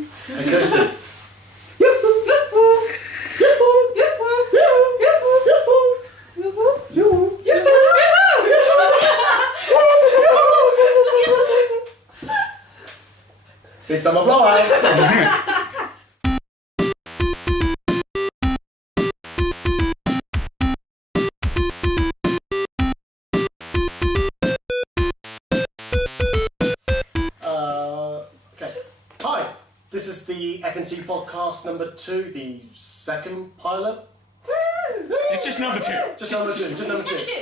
Hey, Kirsty. Big summer blowouts. Okay. Hi, this is the FNC podcast number 2, the second pilot. It's just number 2. Just number two.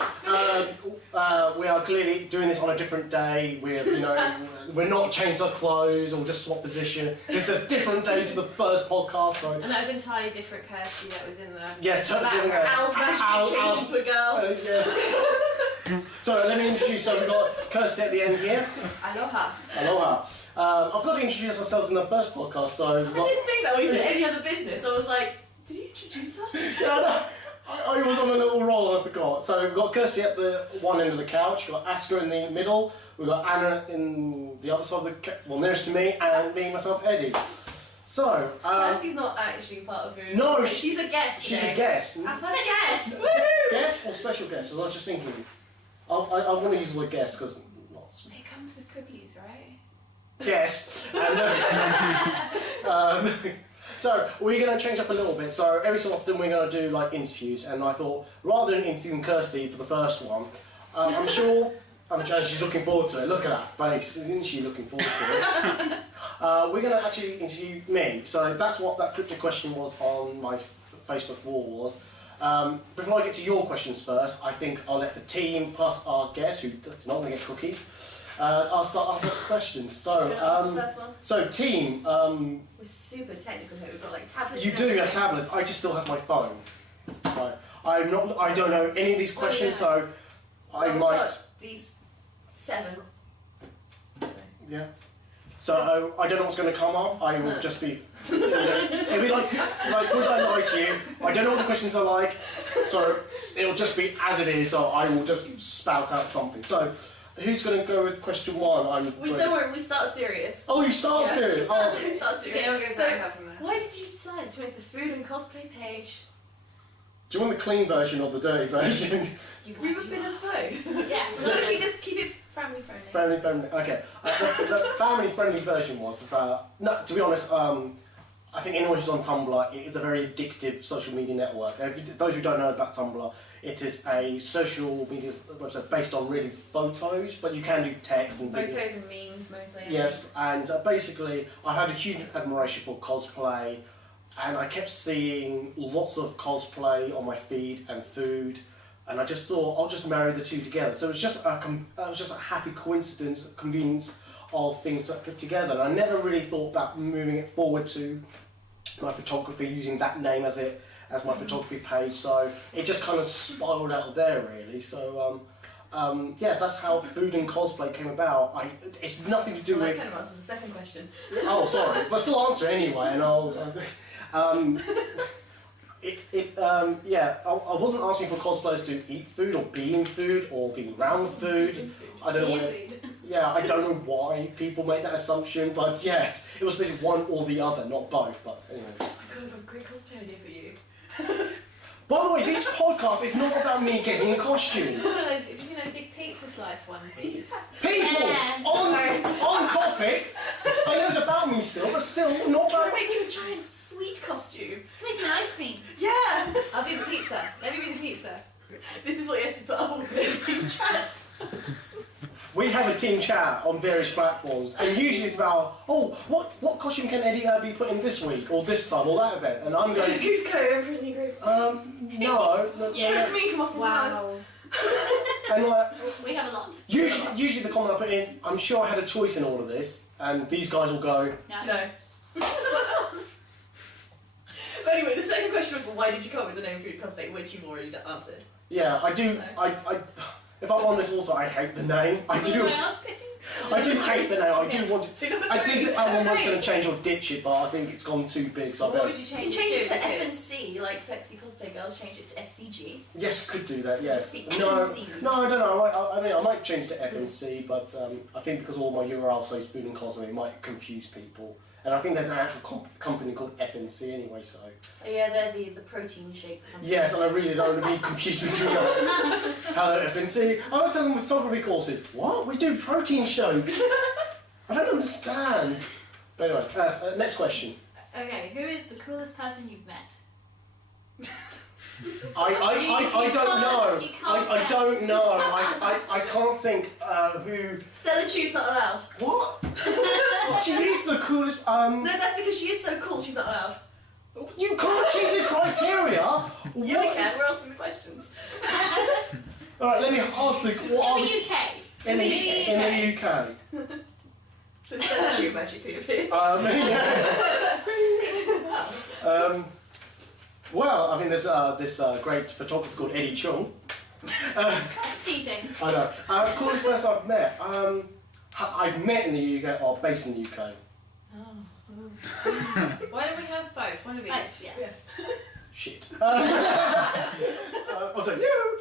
We are clearly doing this on a different day. We're not changed our clothes or just swap position. It's a different day to the first podcast. So. And that was entirely different Kirsty that was in the... Yes, totally different. Al's magically changed into a girl. Yes. So let me introduce. So we've got Kirsty at the end here. Aloha. Aloha. I've got to introduce ourselves in the first podcast. So I didn't think that we did any other business. I was like, did he introduce us? No. I was on a little roll and I forgot. So we've got Kirsty at the one end of the couch, we've got Aska in the middle, we've got Anna in the other side of the nearest to me, and me, myself, Eddie. So, Kirsty's not actually part of Food. No, she's a guest She's today. a guest. I'm a guest! Woohoo! Guest or special guest? So I was just thinking. I want to use the word guest because... It comes with cookies, right? Guest. And, so we're going to change up a little bit. So every so often we're going to do like interviews, and I thought rather than interviewing Kirsty for the first one, I'm sure she's looking forward to it. Look at that face, isn't she looking forward to it? We're going to actually interview me. So that's what that cryptic question was on my Facebook wall was. Before I get to your questions first, I think I'll let the team plus our guest, who is not going to get cookies, I'll start asking questions. So, the first one? So team. We're super technical here. We've got like tablets. You do have tablets. I just still have my phone. Right. I don't know any of these questions, so I might. These 7. Yeah. So I don't know what's going to come up. I will just be. It'll be like would I lie to you? I don't know what the questions are like, so it'll just be as it is. So I will just spout out something. So. Who's going to go with question 1? Don't worry, we start serious. Oh, you start serious? We start serious. Why did you decide to make the Food and Cosplay page? Do you want the clean version or the dirty version? We've been of both. Yeah, we're going to keep it family friendly. Family. Okay. The family friendly version was no. To be honest, I think anyone who's on Tumblr, it is a very addictive social media network. Those who don't know about Tumblr, it is a social media website based on really photos, but you can do text and video. Photos and memes mostly. Yes, and basically I had a huge admiration for cosplay, and I kept seeing lots of cosplay on my feed and food, and I just thought I'll just marry the two together. So it was just a happy coincidence, convenience of things that put together. And I never really thought about moving it forward to my photography, using that name as my photography page. So it just kind of spiraled out of there, really. So yeah, that's how Food and Cosplay came about. It's nothing to do with. That kind of answers the second question. Oh, sorry, but still answer anyway, and I'll. Yeah, I wasn't asking for cosplayers to eat food or be in food or be around food. I don't know. Yeah, I don't know why people make that assumption, but yes, it was maybe one or the other, not both. But anyway. I've got a great cosplay idea for you. By the way, this podcast is not about me getting a costume. Have you seen those big pizza slice onesies? People on topic. I know it's about me still, but still not Can I about. make you a giant sweet costume? Make an ice cream. Yeah! I'll do the pizza. Let me be the pizza. This is what you have to put up with the team chats. We have a team chat on various platforms, and usually it's about, what costume can Eddie be put in this week, or this time, or that event, and I'm going. Goose Coat and Prison Group. No. Yes. Me from Austin Powers. Wow. And like, We have a lot. usually the comment I put in is, I'm sure I had a choice in all of this, and these guys will go. No. But anyway, the second question was, well, why did you come up with the name Food Cosplay, which you've already answered. Yeah, I do. No. If I'm honest, also I hate the name. I do hate the name. I do want to. I did. I was going to change or ditch it, but I think it's gone too big. So What I would you You can change change it to because- FNC, like sexy cosplay girls change it to SCG. Yes, could do that. Yes. Speak No, FNC. no, I don't know. I mean, I might change it to FNC, but I think because all my URL says Food and Cosplay, it might confuse people. And I think there's an actual company called FNC anyway, so... Oh yeah, they're the protein shake company. Yes, and I really don't want to be confused with you. Hello, FNC. I went to some photography courses. What? We do protein shakes? I don't understand. But anyway, next question. Okay, who is the coolest person you've met? I don't know. You can't I don't know. I can't think who... Stella Chu's not allowed. What? She is the coolest... No, that's because she is so cool, she's not allowed. You can't change the criteria. Yeah, we What? can. We're asking the questions. Alright, let me ask the... In the UK. In the UK. So Stella Chu magically appears. Yeah. Well, I think there's this great photographer called Eddie Chung. That's cheating. I know. Coolest person I've met. I've met in the UK or based in the UK. Why don't we have both? One of each. Yeah. Shit. Also, you.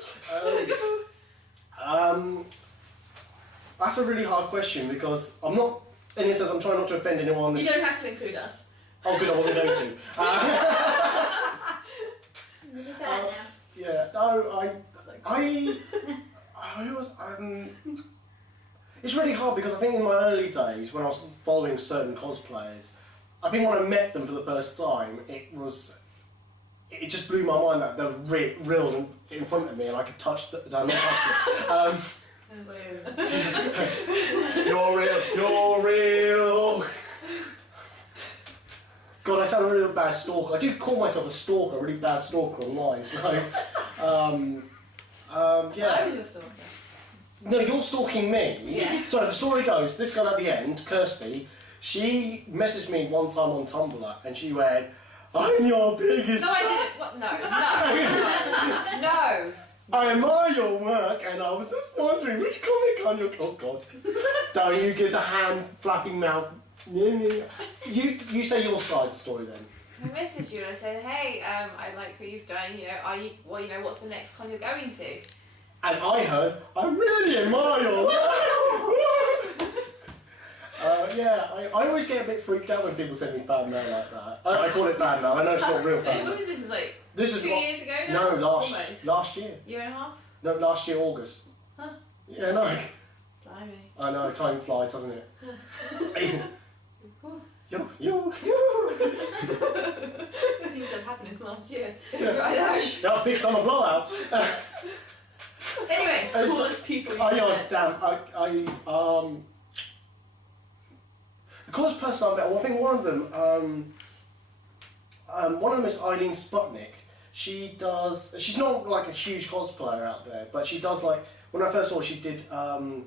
That's a really hard question because I'm not. In this sense, I'm trying not to offend anyone. You don't have to include us. Oh, good. I wasn't going to. Really bad now. Yeah. No. It's really hard because I think in my early days when I was following certain cosplayers, I think when I met them for the first time, it just blew my mind that they were real in front of me and I could touch them. No, not touch them. You're real. God, I sound a real bad stalker. I do call myself a stalker, a really bad stalker online. So, yeah. I was your stalker. No, you're stalking me. Yeah. So the story goes, this girl at the end, Kirsty, she messaged me one time on Tumblr and she went, I'm your biggest No, I didn't. What? No. No. I admire your work and I was just wondering which comic on your... Oh God. Don't you give the hand flapping mouth. You say your side of the story then. I messaged you and I said, hey, I like what you've done. What's the next con you're going to? And I heard, I really admire your work. Yeah, I always get a bit freaked out when people send me fan mail like that. I call it fan mail. I know it's not real fan What mail. was this? Like This is 2 what- years ago now? No, Almost. last year. Year and a half? No, last year August. Huh? Yeah, no. Blimey. I know, time flies, doesn't it? You. Things have happened last year. I know. Yeah, big summer blowout. Anyway, so- coolest people you've Oh, yeah, met. damn. The coolest person I met, well, I think one of them is Eileen Sputnik. She's not like a huge cosplayer out there, but she does like, when I first saw her, she did, oh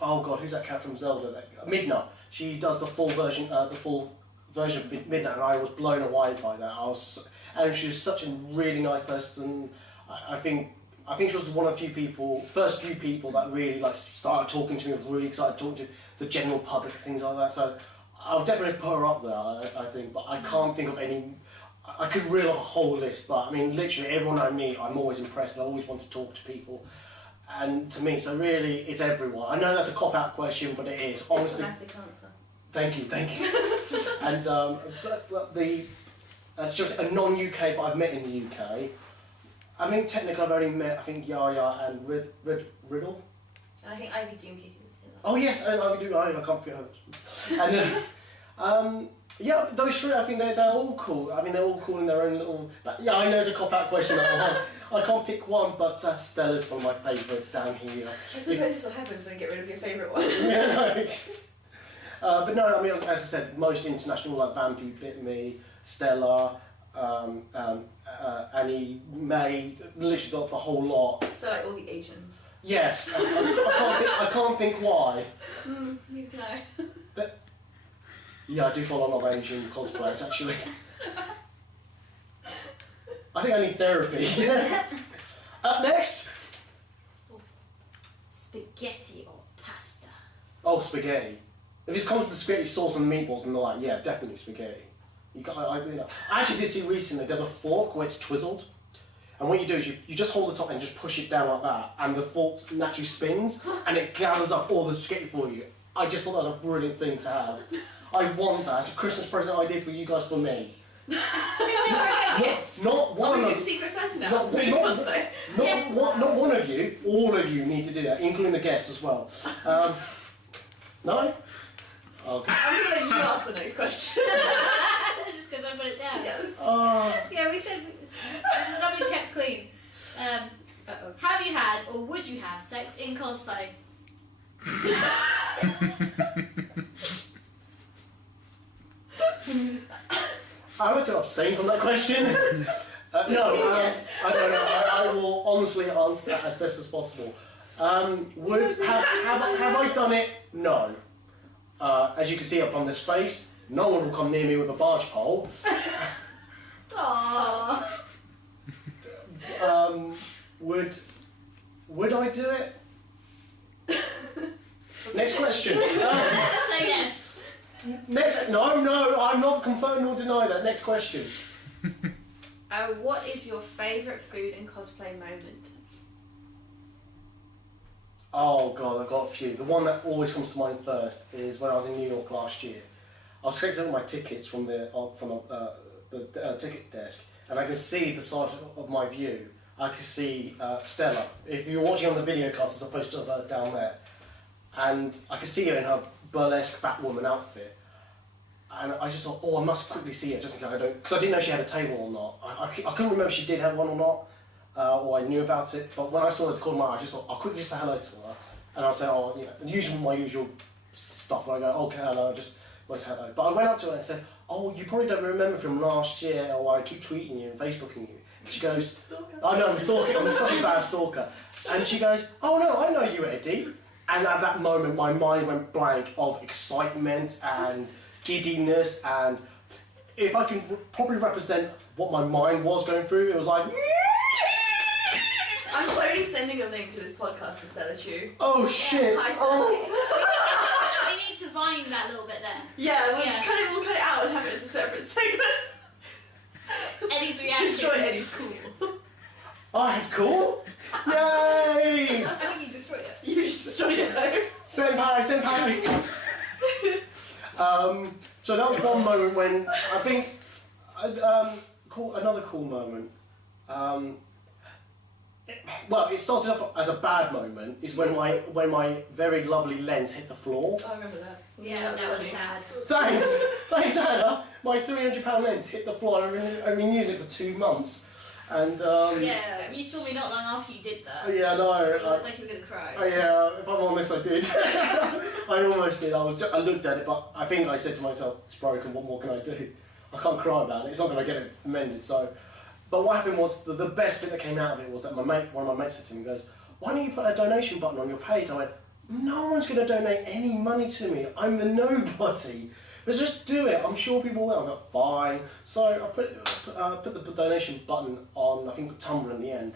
God, who's that cat from Zelda? Midna. She does the full version of Midna, and I was blown away by that. And she was such a really nice person. I think she was one of the first few people that really like started talking to me. I was really excited talking to the general public, things like that. So I'll definitely put her up there, I think. But I can't think of any. I could reel off a whole list, but I mean, literally everyone I meet, I'm always impressed. And I always want to talk to people. And to me, so really, it's everyone. I know that's a cop-out question, but it is honestly. Diplomatic answer. Thank you. And just a non-UK, but I've met in the UK. I think technically I've only met, I think Yaya and Riddle. And I think Ivy Doom Kitty was here. Oh yes, and I do. I can't forget her. And then, yeah, those three. I think they're all cool. I mean, they're all cool in their own little. But yeah, I know it's a cop-out question. I can't pick one, but Stella's one of my favourites down here. I suppose this is what happens when you get rid of your favourite one. Yeah, but no, I mean, as I said, most international like Vampy bit me, Stella, Annie, May, literally the whole lot. So like all the Asians. Yes, I can't think why. Neither can I. Yeah, I do follow a lot of Asian cosplayers actually. I think I need therapy. Up next. Spaghetti or pasta? Oh, spaghetti. If it's comes with the spaghetti sauce and meatballs and the like, yeah, definitely spaghetti. I actually did see recently there's a fork where it's twizzled, and what you do is you just hold the top and just push it down like that, and the fork naturally spins and it gathers up all the spaghetti for you. I just thought that was a brilliant thing to have. I want that. It's a Christmas present I did for you guys for me. Gifts. Not one of Secret Santa now. not one of you. All of you need to do that, including the guests as well. No? Okay. I'm going to let you ask the next question. This is because I put it down. Yes. Yeah, we said this is not been kept clean. Have you had or would you have sex in cosplay? I would to abstain from that question. I will honestly answer that as best as possible. Have I done it? No. As you can see up from this face, no one will come near me with a barge pole. Aww. Would I do it? Next question. So yes. No, I'm not confirm nor deny that. Next question. What is your favourite food and cosplay moment? Oh god, I've got a few. The one that always comes to mind first is when I was in New York last year. I was collecting all my tickets from the ticket desk, and I could see the side of my view. I could see Stella. If you're watching on the video cast, there's a poster of her down there, and I could see her in her burlesque Batwoman outfit. And I just thought, I must quickly see it just in case I don't, because I didn't know if she had a table or not. I couldn't remember if she did have one or not, or I knew about it. But when I saw her at the corner of my eye, I just thought, I'll quickly say hello to her, and I'll say, my usual stuff. When I go, okay, hello, I just want to say hello. But I went up to her and said, you probably don't remember from last year, or I keep tweeting you and Facebooking you. She goes, stalker. I know, I'm stalking. I'm such a bad stalker. And she goes, oh no, I know you, Eddie. And at that moment, my mind went blank of excitement and giddiness, and if I can probably represent what my mind was going through, it was like. I'm slowly sending a link to this podcast to Stella Chu. Oh shit! We need to vine that little bit there. Yeah, we'll cut it out and have it as a separate segment. Eddie's reaction. Destroy Eddie's cool. I had cool. Yay! I think you destroyed it. You destroyed it though. Senpai. So that was one moment when I think another cool moment. It started off as a bad moment. Is when my very lovely lens hit the floor. I remember that. Yeah, that was sad. Thanks, Anna. My £300 lens hit the floor. I've been using it for 2 months, and yeah, you saw me not long after you did that. Yeah, no. You looked like you were gonna cry. Yeah, if I'm honest, I did. I almost did. I looked at it, but I think I said to myself, "It's broken. What more can I do? I can't cry about it. It's not going to get it mended." So, but what happened was the best bit that came out of it was that one of my mates said to me, "Goes, why don't you put a donation button on your page?" I went, "No one's going to donate any money to me. I'm a nobody. But just do it. I'm sure people will." I go, "Fine." So I put the donation button on. I think Tumblr in the end.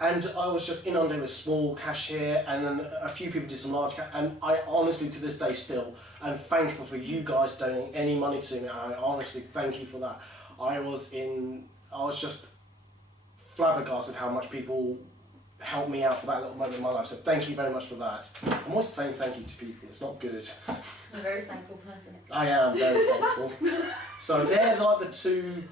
And I was just inundated with small cash here, and then a few people did some large cash, and I honestly, to this day still, am thankful for you guys donating any money to me, and I honestly thank you for that. I was just flabbergasted how much people helped me out for that little moment in my life, so thank you very much for that. I'm always saying thank you to people, it's not good. I'm a very thankful person. I am very thankful. So they're like the 2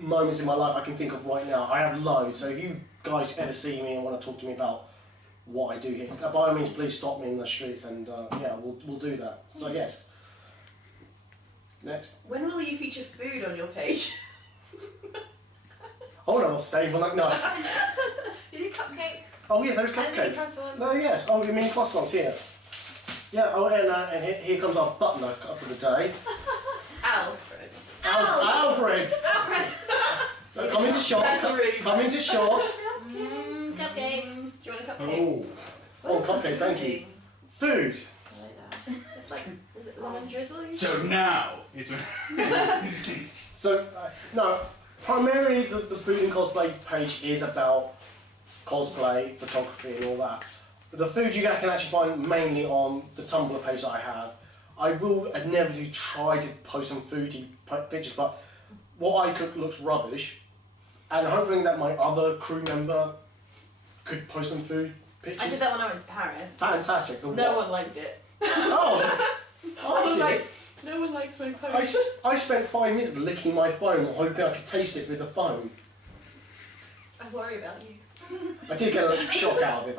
moments in my life I can think of right now. I have loads, so if you guys ever see me and want to talk to me about what I do here, by all means please stop me in the streets, and we'll do that. So yes. Next. When will you feature food on your page? Oh no, I'll stay for like no. You did cupcakes. Oh yeah, there's And mini cupcakes. croissants. No, yes. Oh, the mini croissants here. Yeah. Oh, and here comes our butler up for the day. Alfred. Alfred. Come into shot. Come into shot. Cupcakes. Do you want a cupcake? Oh, cupcake. Thank you. Food. I like that. It's like, is it lemon drizzly? So now it's So no, primarily the Food and Cosplay page is about cosplay, photography, and all that. But the food you can actually find mainly on the Tumblr page that I have. I will inevitably try to post some foodie pictures, but what I cook looks rubbish, and hoping that my other crew member could post some food pictures. I did that when I went to Paris. Fantastic. No one liked it. Oh! I was like, No one likes my post. I spent 5 minutes licking my phone, hoping I could taste it with the phone. I worry about you. I did get a little shock out of it,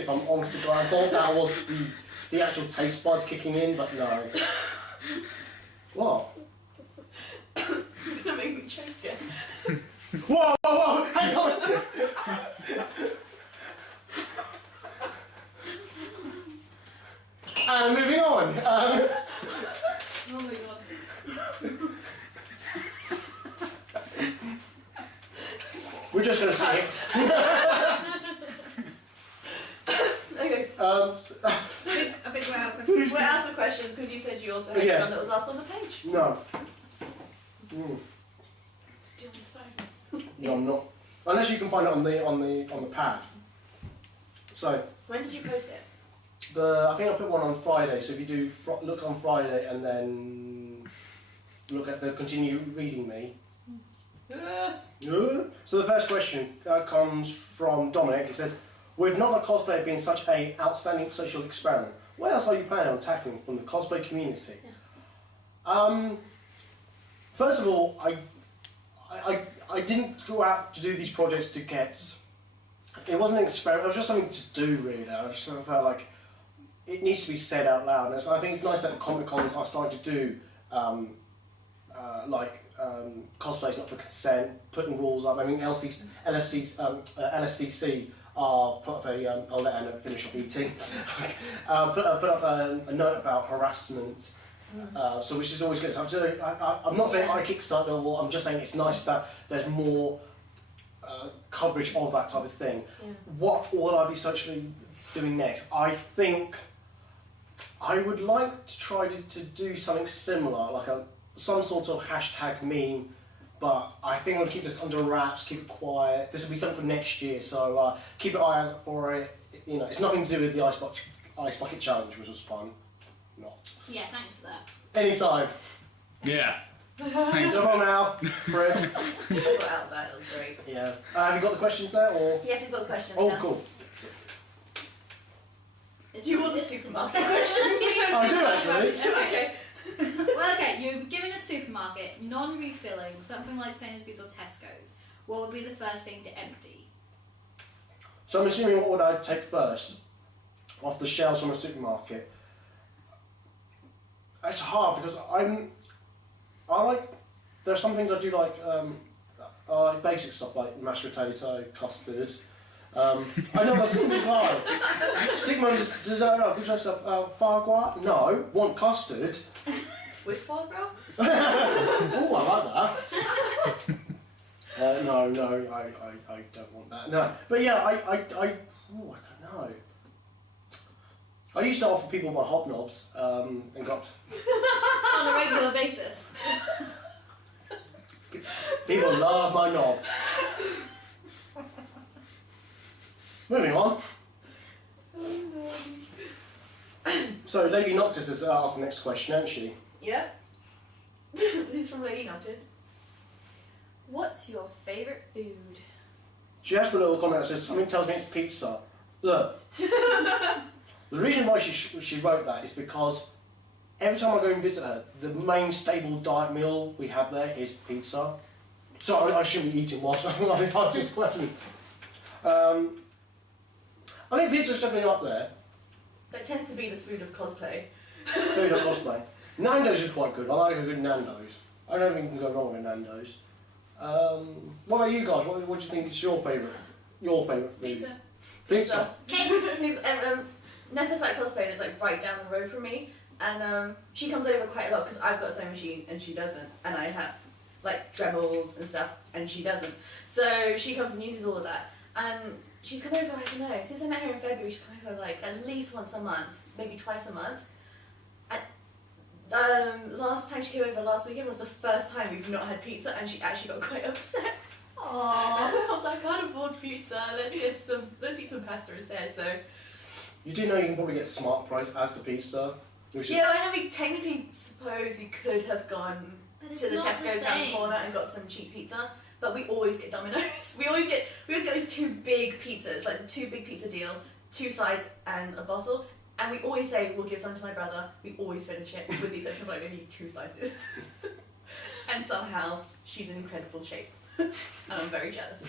if I'm honest to God. I thought that was the actual taste buds kicking in, but no. What? You're gonna make me choke again. Whoa, hang on! And moving on. Oh my god. We're just going to see it. Okay. I think we're out of questions. We're out of questions because you said you also had Yes. one that was asked on the page. No. Steal his phone. No, I'm not. Unless you can find it on the pad. So When did you post it? I think I put one on Friday. So if you do look on Friday and then look at the continue reading me. So the first question comes from Dominic. It says, with not a cosplay being such an outstanding social experiment, what else are you planning on tackling from the cosplay community? Yeah. First of all, I didn't go out to do these projects to get. It wasn't an experiment. It was just something to do, really. I just sort of felt like it needs to be said out loud. And so I think it's nice that Comic Cons are starting to do cosplay's not for consent, putting rules up. I mean, LSCC put up a I'll let Anna finish off eating. put up a note about harassment. So which is always good. So I'm not saying I kickstart the wall. I'm just saying it's nice that there's more coverage of that type of thing. Yeah. What will I be socially doing next? I think I would like to try to do something similar, like some sort of hashtag meme, but I think I'll keep this under wraps, keep it quiet. This will be something for next year, so keep your eyes out for it. You know, it's nothing to do with the ice bucket challenge, which was fun. Not. Yeah, thanks for that. Anytime. Yeah. Thanks. Come on now, Fred. I got out that was great. Yeah. Have you got the questions there, or? Yes, we've got questions Oh, now. cool. Do you want the supermarket questions? I do actually. Okay. Well, okay, you're given a supermarket, non-refilling, something like Sainsbury's or Tesco's. What would be the first thing to empty? So I'm assuming what would I take first off the shelves from a supermarket? It's hard because there are some things I do like basic stuff like mashed potato, custard. I know that's something hard. Stick my dessert up, put yourself foie gras? No, want custard. With foie gras? Oh, I like that. No, I don't want that. No, but yeah, I don't know. I used to offer people my hobnobs and got On a regular basis. people love my knob. Moving on. So Lady Noctis has asked the next question, hasn't she? Yep. This is from Lady Noctis. What's your favourite food? She has put a little comment that says, something tells me it's pizza. Look. The reason why she wrote that is because every time I go and visit her, the main stable diet meal we have there is pizza. So I shouldn't be eating whilst I'm answering this question. I think pizza's definitely up there. That tends to be the food of cosplay. Food of cosplay. Nando's is quite good. I like a good Nando's. I don't think you can go wrong with Nando's. What about you guys? What do you think is your favourite food? Pizza. Pizza. Cake. Neta's like cosplay and it's like right down the road from me, and she comes over quite a lot because I've got a sewing machine and she doesn't, and I have like Dremels and stuff and she doesn't. So she comes and uses all of that, and she's come over, I don't know, since I met her in February, she's come over like at least once a month, maybe twice a month. And last time she came over last weekend was the first time we've not had pizza, and she actually got quite upset. Aww. I was like, I can't afford pizza. Let's eat some pasta instead. So. You do know you can probably get smart price as the pizza. Yeah, I know we technically suppose we could have gone to the Tesco's down the corner and got some cheap pizza, but we always get Domino's. We always get these two big pizzas, like the two big pizza deal, 2 sides and a bottle, And we always say, we'll give some to my brother. We always finish it, with the exception of like maybe 2 slices. And somehow, she's in incredible shape. And I'm very jealous.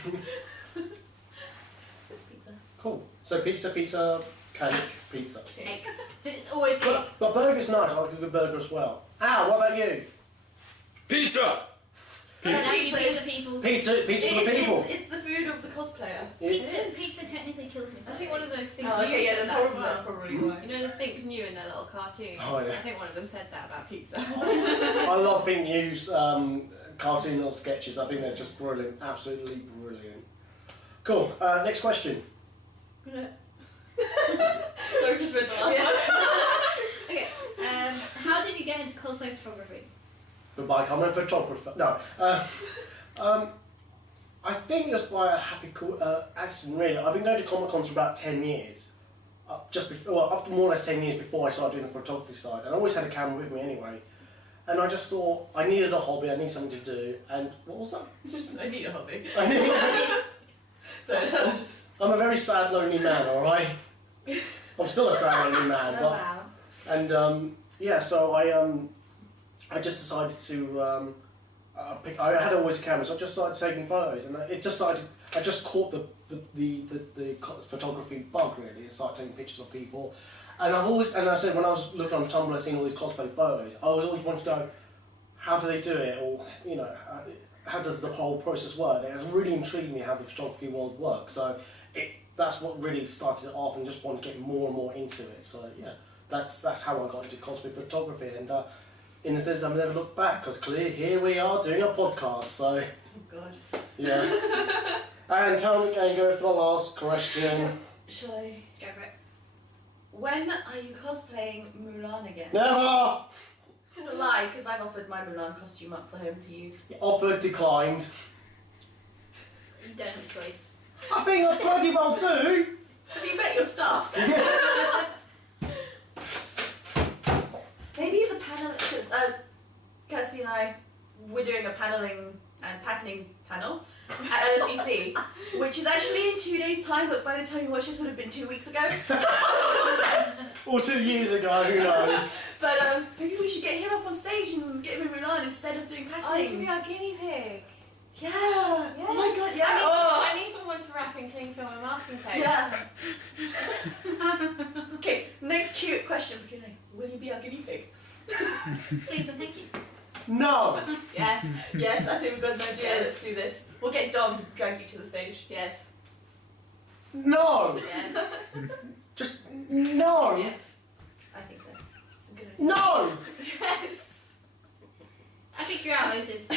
It's pizza. Cool. So pizza, cake, pizza. Cake. It's always cake. But burger's nice. I like a good burger as well. Al, what about you? Pizza! Pizza Pizza. people. Pizza for the people. It's the food of the cosplayer. Pizza technically kills me. I think one of those things. Oh, okay, yeah, said then that as that's well. probably why. You know the Think New in their little cartoons? Oh, yeah. I think one of them said that about pizza. I love Think News cartoon little sketches. I think they're just brilliant. Absolutely brilliant. Cool. Next question. Sorry, just read the last one. Okay. How did you get into cosplay photography? Goodbye, comment photographer. No. I think it was by a happy accident, really. I've been going to Comic-Cons for about 10 years. Up to more or less 10 years before I started doing the photography side. And I always had a camera with me anyway. And I just thought, I needed a hobby, I need something to do. And what was that? I need a hobby. I'm a very sad, lonely man, alright? I'm still a sad, lonely man. Oh wow. And so I just decided to I had always a camera, so I just started taking photos, and I just caught the photography bug really, and started taking pictures of people. And I said when I was looking on Tumblr, seeing all these cosplay photos, I was always wanting to know, how do they do it, or how does the whole process work? It has really intrigued me how the photography world works. So that's what really started it off, and just wanted to get more and more into it. So yeah, that's how I got into cosplay photography, and in a sense I've never looked back, because clearly here we are doing a podcast. So Oh God. yeah. And tell me, can you go for the last question? Shall I? Go for it. When are you cosplaying Mulan again? Never. It's a lie, because I've offered my Mulan costume up for home to use. Offered, declined. You don't have a choice. I think I bloody well do. Have you met your staff? Maybe the panel. Kirsty and I were doing a paneling and patterning panel at LSEC, which is actually in 2 days' time, but by the time you watch this would have been 2 weeks ago. Or 2 years ago, who knows? But maybe we should get him up on stage and get him in Mulan instead of doing Oh, you can patterning. be our guinea pig. Yeah. Oh my God. Yeah. I need someone to wrap in cling film and masking tape. Yeah. Okay. Next cute question for Q&A. Will you be our guinea pig? Please and thank you. No. Yes. Yes. I think we've got an idea. Let's do this. We'll get Dom to drag you to the stage. Yes. No. Yes. Just no. Yes. I think so. It's a good idea. No. Yes. I think you're outvoted. I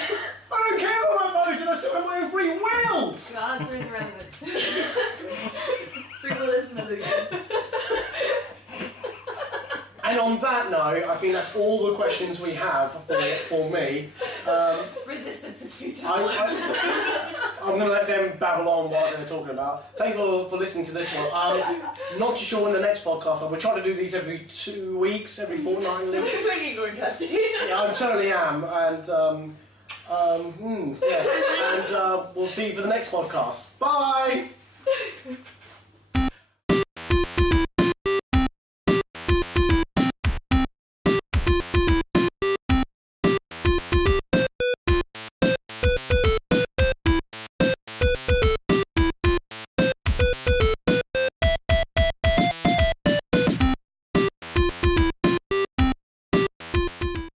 don't care what I voted. I said I voted free will. Your answer is irrelevant. Free will is an illusion. And on that note, I think that's all the questions we have for me. Resistance is futile. I'm going to let them babble on what they're talking about. Thank you for listening to this one. Not too sure when the next podcast are. We try to do these every 2 weeks, every fortnightly. So we're completely ignoring Kirsty. Yeah, I totally am. And yeah. And we'll see you for the next podcast. Bye.